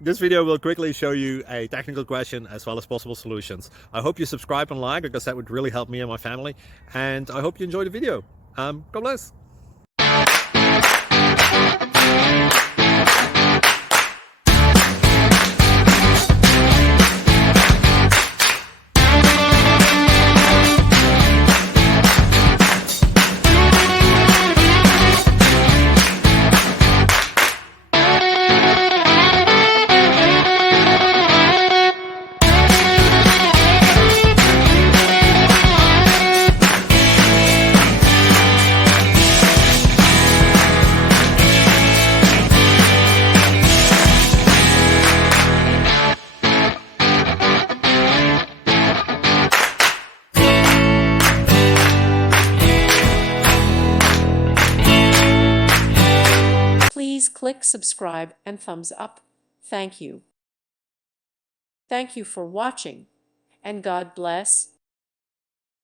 This video will quickly show you a technical question as well as possible solutions. I hope you subscribe and like, because that would really help me and my family. And I hope you enjoy the video. God bless. Please click subscribe and thumbs up. Thank you. Thank you for watching, and God bless.